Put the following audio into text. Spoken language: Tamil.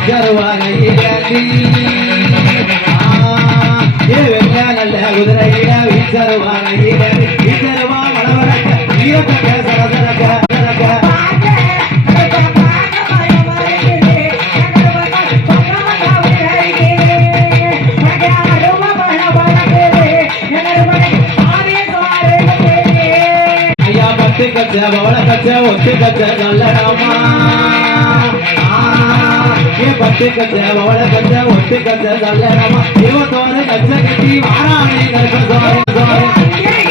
விச்சருவாங்க நல்ல குதிரையில விச்சருவாங்க விச்சருவா வளவழக்க வீரத்தக்க சரசரக்க கச்ச பவள கச்ச ஒத்து கச்ச நல்லடமா பத்து கச்ச பவள கச்ச ஒத்து கச்ச நல்லடமா 21 கச்ச கட்டி வாரானே கர்ப்ப